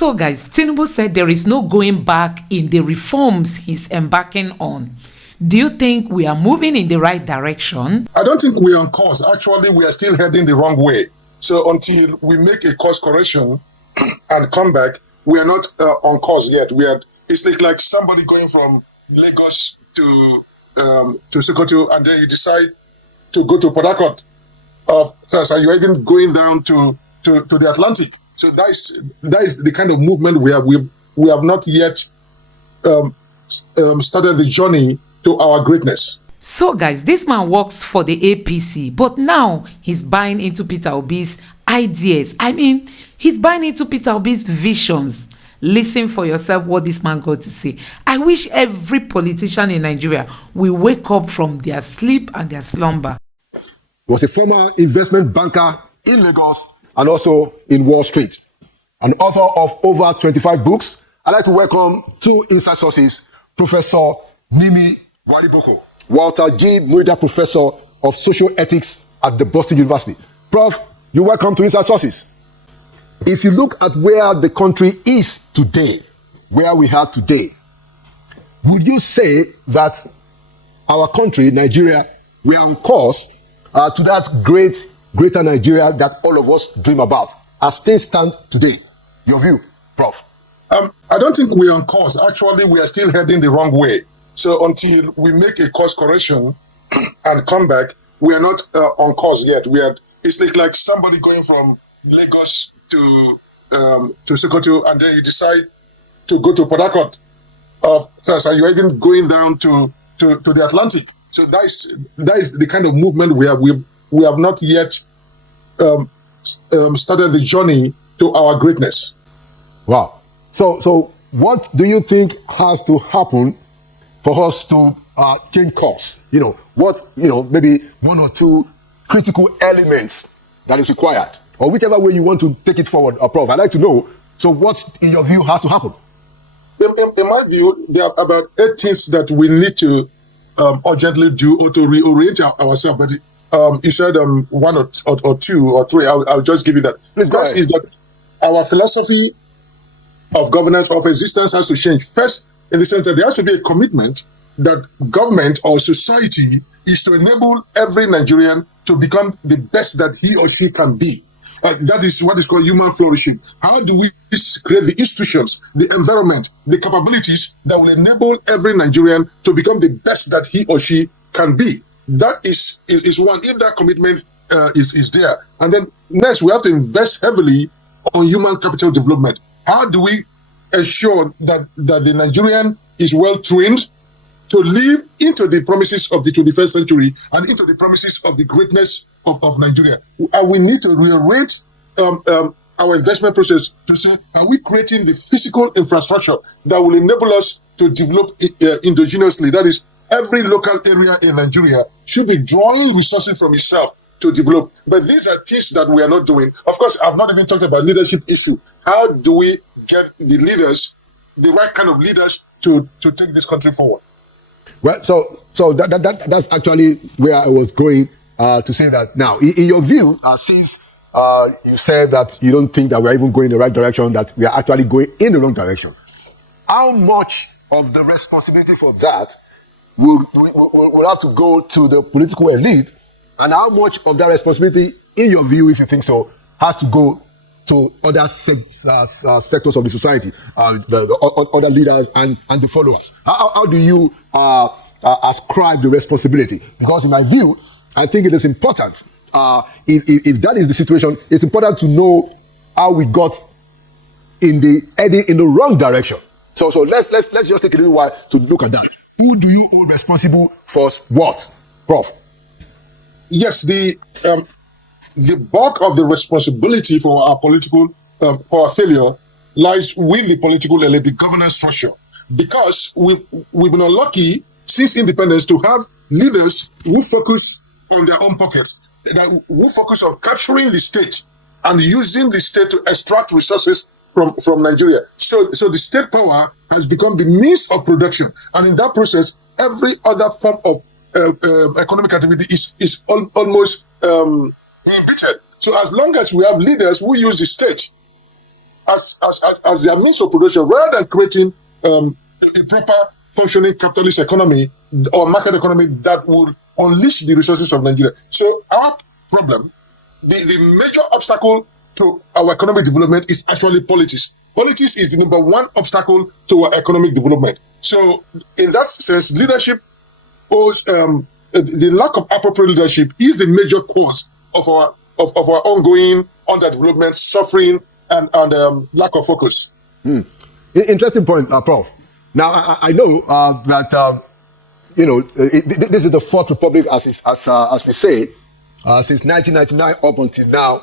So, guys, Tinubu said there is no going back in the reforms he's embarking on. Do you think we are moving in the right direction? I don't think we're on course. Actually, we are still heading the wrong way. So until we make a course correction and come back, we are not on course yet. It's like somebody going from Lagos to Sokoto, and then you decide to go to Port Harcourt first, and you're even going down to the Atlantic. So that is the kind of movement we have. We have not yet started the journey to our greatness. So, guys, this man works for the APC, but now he's buying into Peter Obi's ideas. I mean, he's buying into Peter Obi's visions. Listen for yourself what this man got to say. I wish every politician in Nigeria will wake up from their sleep and their slumber. He was a former investment banker in Lagos and also in Wall Street. An author of over 25 books. I'd like to welcome two inside sources, Professor Nimi Waliboko, Walter G. Muida Professor of Social Ethics at the Boston University. Prof, you're welcome to Inside Sources. If you look at where the country is today, where we are today, would you say that our country, Nigeria, we are on course to that greater Nigeria that all of us dream about as things stand today? Your view, Prof. I don't think we're on course. Actually, we are still heading the wrong way. So until we make a course correction and come back, we are not on course yet. It's like somebody going from Lagos to Sokoto, and then you decide to go to Port Harcourt first, and you're even going down to the Atlantic. So that is the kind of movement we have. We have not yet started the journey to our greatness. Wow. So what do you think has to happen for us to change course? Maybe one or two critical elements that is required, or whichever way you want to take it forward, Prof. I'd like to know, so what, in your view, has to happen? In my view, there are about 8 things that we need to urgently do or to reorient ourselves. But you said one or two or three. I'll just give you that. Please go ahead. Is that our philosophy of governance, of existence, has to change. First, in the sense that there has to be a commitment that government or society is to enable every Nigerian to become the best that he or she can be. That is what is called human flourishing. How do we create the institutions, the environment, the capabilities that will enable every Nigerian to become the best that he or she can be? That is one, if that commitment is there. And then next, we have to invest heavily on human capital development. How do we ensure that the Nigerian is well trained to live into the promises of the 21st century and into the promises of the greatness of Nigeria? And we need to rearrange our investment process to say, are we creating the physical infrastructure that will enable us to develop endogenously? That is, every local area in Nigeria should be drawing resources from itself to develop. But these are things that we are not doing. Of course, I've not even talked about leadership issue. How do we get the leaders, the right kind of leaders, to take this country forward? Well, so that's actually where I was going to say that. Now, in your view, since you said that you don't think that we're even going in the right direction, that we are actually going in the wrong direction, how much of the responsibility for that will have to go to the political elite, and how much of that responsibility, in your view, if you think so, has to go to other sectors of the society, the other leaders and the followers? How do you ascribe the responsibility? Because in my view, I think it is important. If that is the situation, it's important to know how we got heading in the wrong direction. So let's just take a little while to look at that. Who do you hold responsible for what, Prof? Yes, the bulk of the responsibility for our political for our failure lies with the political elite, the governance structure, because we've been unlucky since independence to have leaders who focus on their own pockets, who focus on capturing the state and using the state to extract resources from Nigeria. So the state power has become the means of production, and in that process, every other form of economic activity is almost inhibited. So as long as we have leaders who use the state as their means of progression, rather than creating a proper functioning capitalist economy or market economy that would unleash the resources of Nigeria. So our problem, the major obstacle to our economic development is actually politics. Politics is the number one obstacle to our economic development. So in that sense, leadership owes, the lack of appropriate leadership is the major cause of our ongoing underdevelopment, suffering, and lack of focus. Interesting point, Prof. Now, I know that, this is the Fourth Republic, as we say, since 1999 up until now.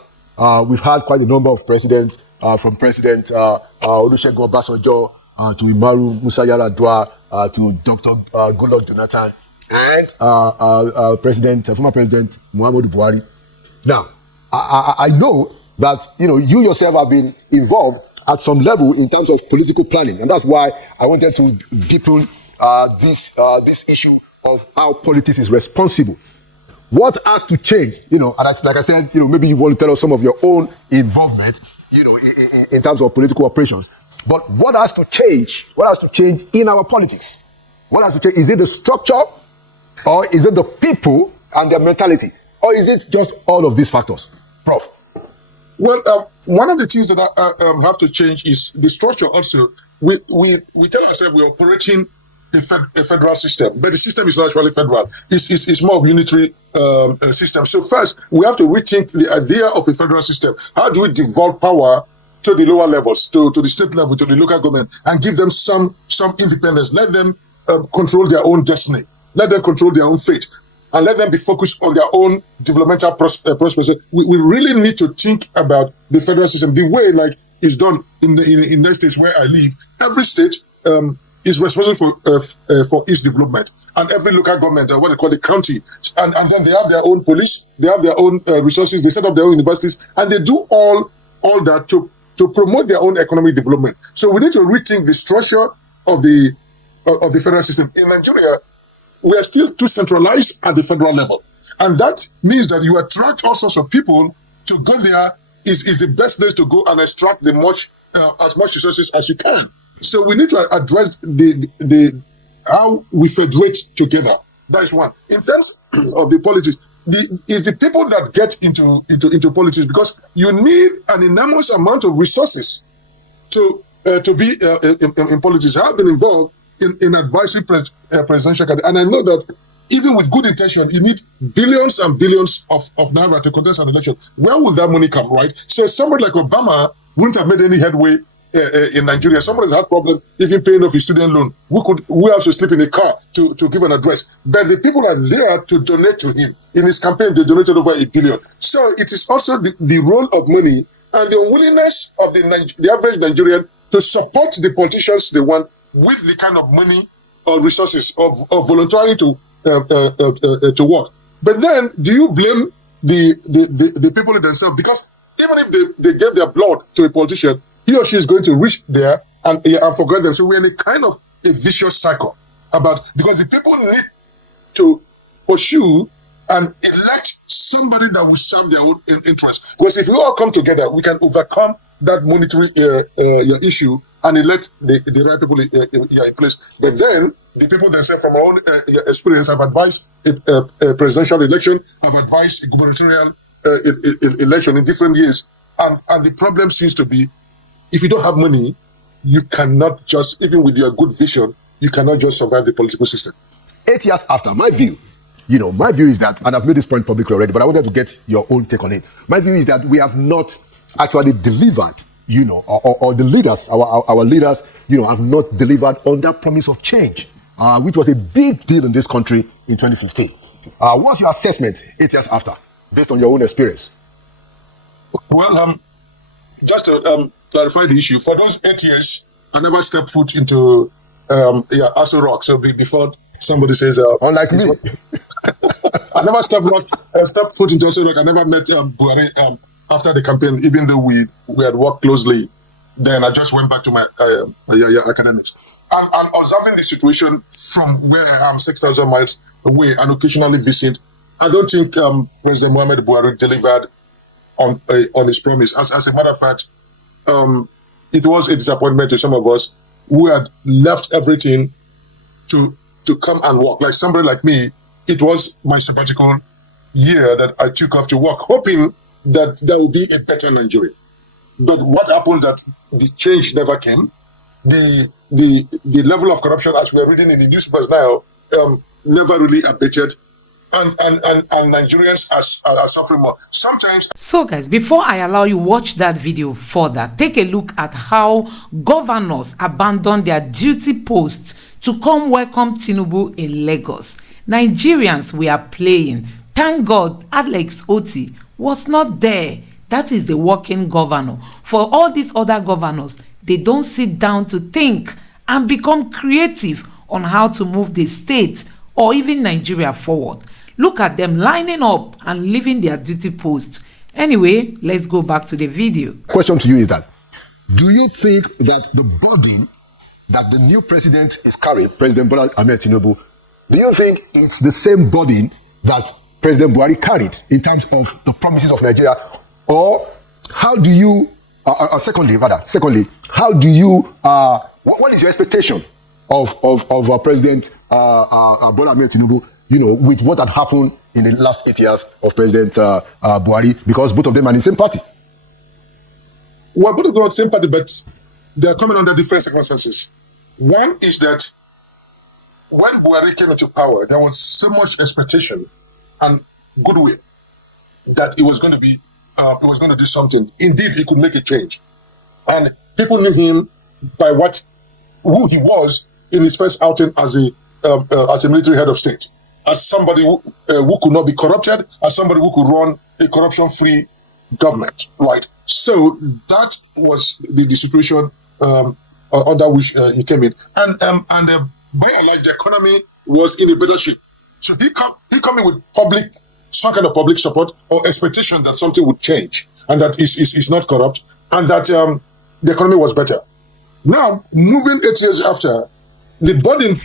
We've had quite a number of presidents, from President Olusegun Obasanjo to Umaru Musa Yar'Adua to Dr. Goodluck Jonathan and former President Muhammadu Buhari. Now, I know that you yourself have been involved at some level in terms of political planning, and that's why I wanted to deepen this issue of how politics is responsible. What has to change? And like I said, maybe you want to tell us some of your own involvement, in terms of political operations. But what has to change? What has to change in our politics? What has to change? Is it the structure, or is it the people and their mentality, or is it just all of these factors, Prof? Well, one of the things that have to change is the structure. Also, we tell ourselves we're operating a federal system, but the system is not actually federal. It's more of unitary system. So first, we have to rethink the idea of a federal system. How do we devolve power to the lower levels, to the state level, to the local government, and give them some independence? Let them control their own destiny. Let them control their own fate. And let them be focused on their own developmental prospects. We really need to think about the federal system the way like it's done in the states where I live. Every state is responsible for its development, and every local government, what they call the county, and then they have their own police, they have their own resources, they set up their own universities, and they do all that to promote their own economic development. So we need to rethink the structure of the federal system. In Nigeria, we are still too centralized at the federal level. And that means that you attract all sorts of people to go there is the best place to go and extract as much resources as you can. So we need to address the how we federate together. That is one. In terms of the politics, it's the people that get into politics, because you need an enormous amount of resources to be in politics. I have been involved in advisory presidential candidate, and I know that even with good intention, you need billions and billions of naira to contest an election. Where will that money come, right? So somebody like Obama wouldn't have made any headway in Nigeria. Somebody had problem even paying off his student loan. We have to sleep in a car to give an address. But the people are there to donate to him. In his campaign, they donated over $1 billion. So it is also the role of money and the unwillingness of the average Nigerian to support the politicians they want with the kind of money or resources of volunteering to work. But then, do you blame the people themselves? Because even if they gave their blood to a politician, he or she is going to reach there and forget them. So we're in a kind of a vicious cycle because the people need to pursue and elect somebody that will serve their own interests. Because if we all come together, we can overcome that monetary issue and elect the right people in place. But then the people themselves, from our own experience, have advised a presidential election, have advised a gubernatorial election in different years. And the problem seems to be, if you don't have money, you cannot just, even with your good vision, you cannot just survive the political system. 8 years after, my view is that, and I've made this point publicly already, but I wanted to get your own take on it. My view is that we have not actually delivered, or the leaders, our leaders, have not delivered on that promise of change, which was a big deal in this country in 2015. What's your assessment 8 years after, based on your own experience? Well, just to clarify the issue, for those 8 years, I never stepped foot into Aso Rock. So before somebody says, unlike me, I never stepped foot into Aso Rock. I never met Buhari after the campaign, even though we had worked closely. Then I just went back to my academics. I'm observing the situation from where I am 6,000 miles away and occasionally visit. I don't think President Muhammadu Buhari delivered on his promise. As a matter of fact, it was a disappointment to some of us who had left everything to come and work. Like somebody like me, it was my sabbatical year that I took off to work, hoping that there would be a better Nigeria. But what happened that the change never came. The level of corruption, as we're reading in the newspapers now, never really abated. And Nigerians are suffering more. Sometimes. So guys, before I allow you watch that video further, take a look at how governors abandon their duty posts to come welcome Tinubu in Lagos. Nigerians we are playing. Thank God Alex Oti was not there. That is the working governor. For all these other governors, they don't sit down to think and become creative on how to move the state or even Nigeria forward. Look at them lining up and leaving their duty post. Anyway, let's go back to the video. Question to you is that, do you think that the burden that the new president is carrying, President Bola Tinubu, do you think it's the same burden that President Buhari carried in terms of the promises of Nigeria? Or how do you, secondly, how do you, what is your expectation of President Bola Tinubu, with what had happened in the last 8 years of President Buhari, because both of them are in the same party? Well, both of them are in the same party, but they are coming under different circumstances. One is that when Buhari came into power, there was so much expectation and goodwill that it was going to be, it was going to do something. Indeed, he could make a change, and people knew him by who he was in his first outing as a military head of state, as somebody who could not be corrupted, as somebody who could run a corruption-free government, right? So that was the situation under which he came in, and by and large, the economy was in a better shape. So he come in with some kind of public support or expectation that something would change and that is not corrupt and that the economy was better. Now, moving 8 years after, the burden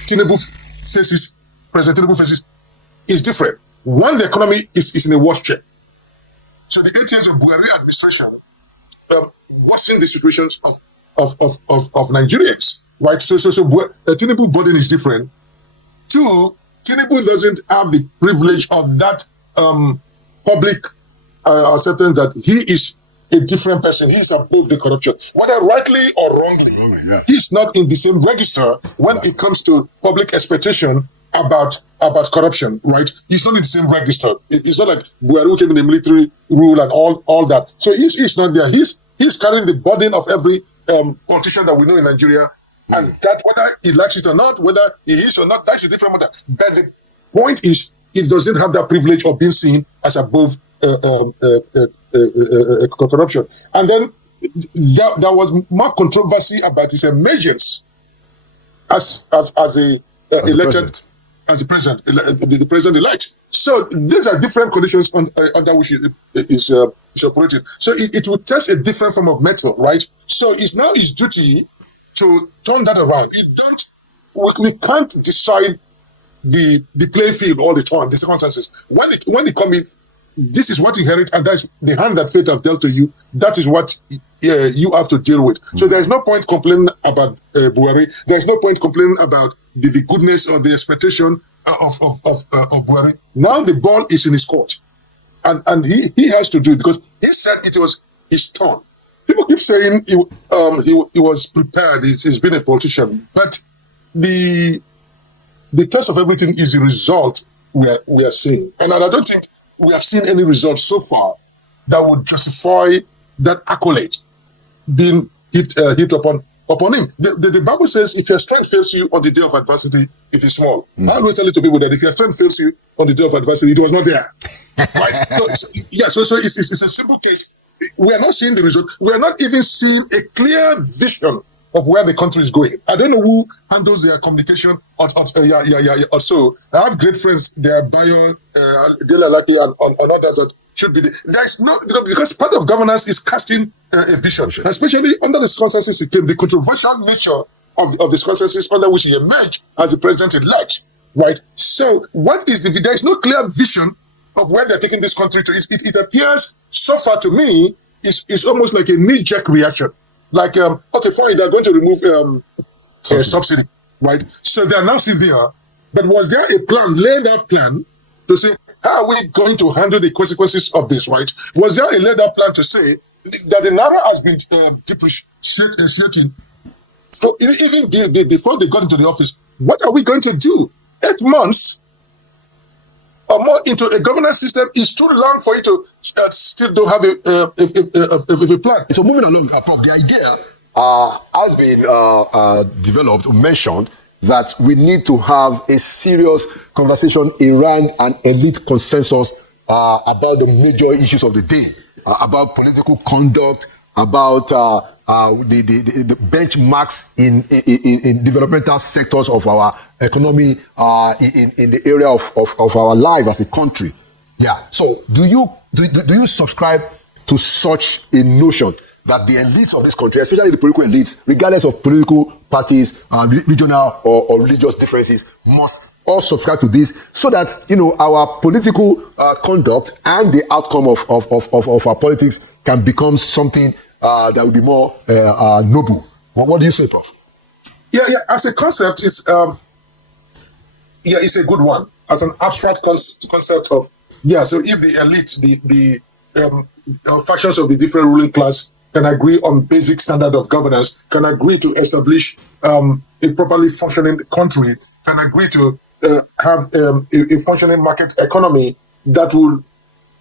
President Tinubu faces, is different. One, the economy is in a worse shape. So the 8 years of Buhari administration worsened the situations of Nigerians, right? So Tinubu burden is different. Two, Tinubu doesn't have the privilege of that public acceptance that he is a different person. He is above the corruption. Whether rightly or wrongly, he's not in the same register when it comes to public expectation about corruption, right? He's not in the same register. It's not like Buhari came in the military rule and all that. So he's not there. He's carrying the burden of every politician that we know in Nigeria. And that, whether he likes it or not, whether he is or not, that's a different matter. But the point is, it doesn't have that privilege of being seen as above corruption. And then there was more controversy about his emergence as the president-elect. So these are different conditions under which is operating. So it will test a different form of metal, right? So it's now his duty to turn that around. We can't decide the playing field all the time, the circumstances. When it comes in, this is what you inherit, and that's the hand that fate have dealt to you. That is what you have to deal with. So there's no point complaining about Buhari. There's no point complaining about the goodness or the expectation of Buhari. Now the ball is in his court, and he has to do it because he said it was his turn. People keep saying he was prepared. He's been a politician, but the test of everything is the result we are seeing, and I don't think we have seen any results so far that would justify that accolade being heaped upon him. The Bible says, if your strength fails you on the day of adversity, it is small. I always tell it to people that if your strength fails you on the day of adversity, it was not there. Right? So it's a simple case. We are not seeing the result. We are not even seeing a clear vision of where the country is going. I don't know who handles their communication or so. I have great friends. They are Bayo, Delalati, and others that should be there. There's no, because part of governance is casting a vision, especially under the circumstances it came, the controversial nature of the circumstances under which he emerged as the president-elect, right? So what is there is no clear vision of where they're taking this country to. It appears so far to me, it's almost like a knee-jerk reaction. Like, okay, fine, they're going to remove subsidy, right? So they're now sitting there. But was there a plan, laid out plan to say, how are we going to handle the consequences of this, right? Was there a laid out plan to say that the Naira has been depreciating? So even before they got into the office, what are we going to do? 8 months or more into a governance system is too long for you to still don't have a plan. So moving along, Prof, the idea has been developed, mentioned, that we need to have a serious conversation around an elite consensus about the major issues of the day, about political conduct, about the benchmarks in developmental sectors of our economy, in the area of our life as a country. Yeah. So do you subscribe to such a notion that the elites of this country, especially the political elites, regardless of political parties, regional or religious differences, must all subscribe to this, so that our political conduct and the outcome of our politics can become something that will be more noble? What do you say, Prof? Yeah. As a concept, it's a good one. As an abstract concept of So if the elite, the factions of the different ruling class can agree on basic standard of governance, can agree to establish a properly functioning country, can agree to have a functioning market economy that will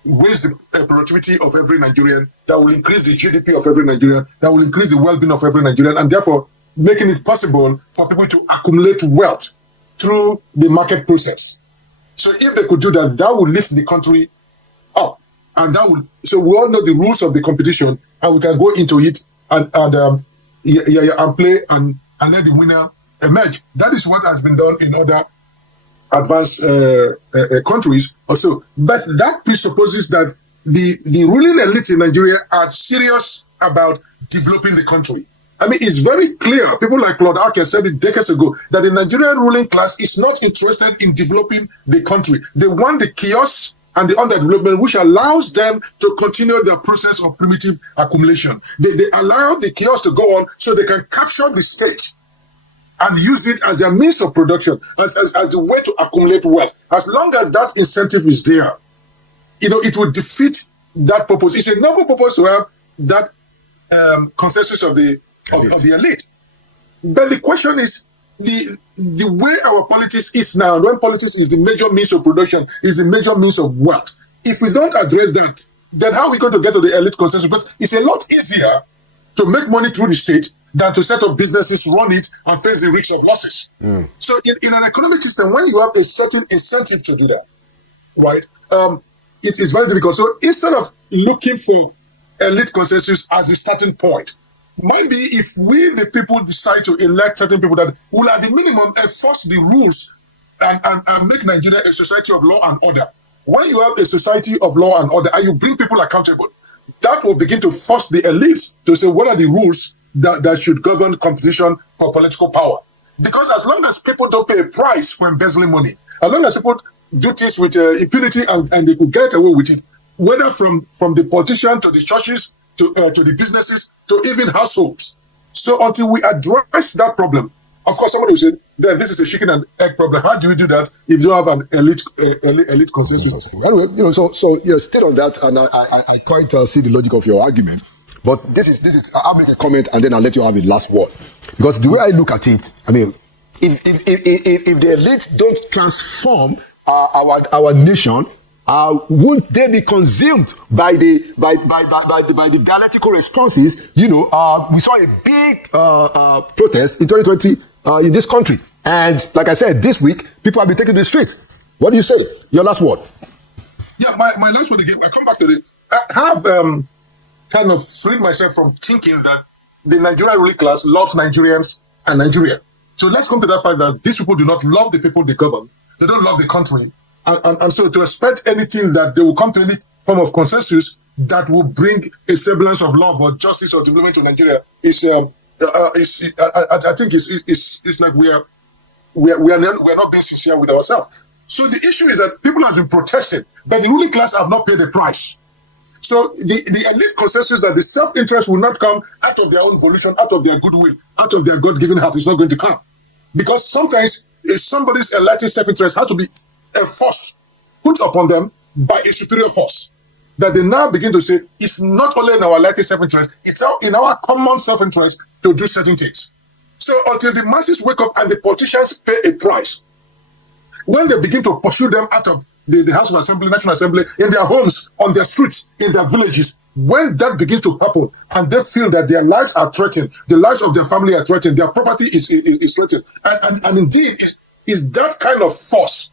raise the productivity of every Nigerian, that will increase the GDP of every Nigerian, that will increase the well-being of every Nigerian, and therefore making it possible for people to accumulate wealth through the market process. So if they could do that, that would lift the country up. And that would, so we all know the rules of the competition, and we can go into it and play and let the winner emerge. That is what has been done in other advanced countries also. But that presupposes that the ruling elite in Nigeria are serious about developing the country. I mean, it's very clear. People like Claude Archer said it decades ago that the Nigerian ruling class is not interested in developing the country. They want the chaos and the underdevelopment, which allows them to continue their process of primitive accumulation. They allow the chaos to go on so they can capture the state and use it as a means of production, as a way to accumulate wealth. As long as that incentive is there, it will defeat that purpose. It's a noble purpose to have that consensus of the elite. But the question is, the way our politics is now, when politics is the major means of production, is the major means of wealth. If we don't address that, then how are we going to get to the elite consensus? Because it's a lot easier to make money through the state than to set up businesses, run it, and face the risks of losses. So in an economic system, when you have a certain incentive to do that, right, it is very difficult. So instead of looking for elite consensus as a starting point, maybe if we, the people, decide to elect certain people that will at the minimum enforce the rules and make Nigeria a society of law and order. When you have a society of law and order and you bring people accountable, that will begin to force the elites to say, what are the rules that should govern competition for political power? Because as long as people don't pay a price for embezzling money, as long as people do things with impunity and they could get away with it, whether from the politician to the churches to the businesses to even households. So until we address that problem, of course, somebody will say, then this is a chicken and egg problem. How do we do that if you don't have an elite consensus? Anyway, so still on that, and I quite see the logic of your argument. But this is. I'll make a comment and then I'll let you have a last word. Because the way I look at it, I mean, if the elites don't transform our nation, won't they be consumed by the dialectical responses? We saw a big protest in 2020 in this country, and like I said, this week people have been taking the streets. What do you say? Your last word. Yeah, my last word again. I come back to it. I have kind of freed myself from thinking that the Nigerian ruling class loves Nigerians and Nigeria. So let's come to that fact that these people do not love the people they govern. They don't love the country. And so to expect anything that they will come to any form of consensus that will bring a semblance of love or justice or development to Nigeria is I think it's like we're not being sincere with ourselves. So the issue is that people have been protesting, but the ruling class have not paid the price. So the elite consensus that the self-interest will not come out of their own volition, out of their goodwill, out of their God-given heart is not going to come. Because sometimes somebody's enlightened self-interest has to be enforced, put upon them by a superior force. That they now begin to say, it's not only in our enlightened self-interest, it's in our common self-interest to do certain things. So until the masses wake up and the politicians pay a price, when they begin to pursue them out of the House of Assembly, National Assembly, in their homes, on their streets, in their villages, when that begins to happen and they feel that their lives are threatened, the lives of their family are threatened, their property is threatened, and indeed is that kind of force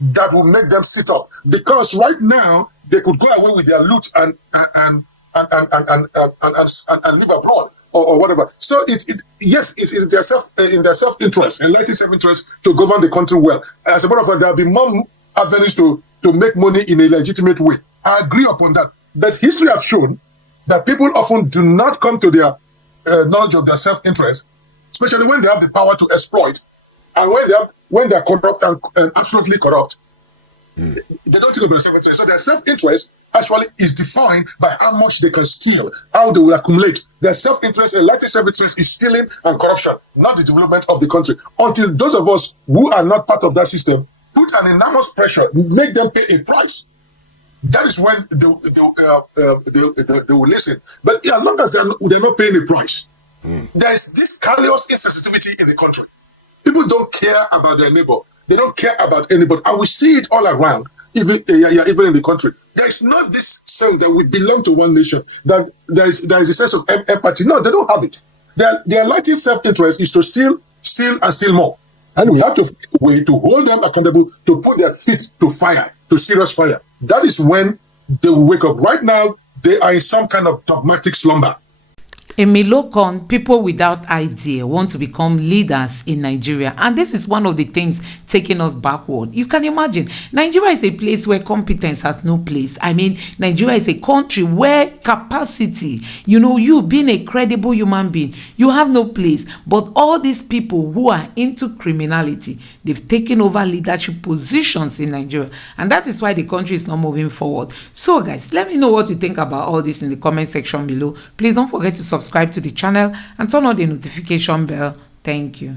that will make them sit up. Because right now they could go away with their loot and live abroad or whatever. So it's in their self-interest, enlightened self-interest to govern the country well. As a matter of fact, there'll be more avenues to make money in a legitimate way. I agree upon that. But history has shown that people often do not come to their knowledge of their self-interest, especially when they have the power to exploit, and when they're corrupt and absolutely corrupt. They don't think of their self-interest. So their self-interest actually is defined by how much they can steal, how they will accumulate. Their self-interest, enlightened self-interest, is stealing and corruption, not the development of the country. Until those of us who are not part of that system put an enormous pressure, make them pay a price. That is when they will listen. But as long as they're not paying a price, there is this callous insensitivity in the country. People don't care about their neighbor. They don't care about anybody. And we see it all around, even in the country. There is not this sense that we belong to one nation, that there is a sense of empathy. No, they don't have it. Their enlightened self-interest is to steal, and steal more. And we have to find a way to hold them accountable, to put their feet to fire, to serious fire. That is when they will wake up. Right now, they are in some kind of dogmatic slumber. In Milokon, people without idea want to become leaders in Nigeria. And this is one of the things taking us backward. You can imagine, Nigeria is a place where competence has no place. I mean, Nigeria is a country where capacity, you being a credible human being, you have no place. But all these people who are into criminality, they've taken over leadership positions in Nigeria. And that is why the country is not moving forward. So guys, let me know what you think about all this in the comment section below. Please don't forget to subscribe to the channel and turn on the notification bell. Thank you.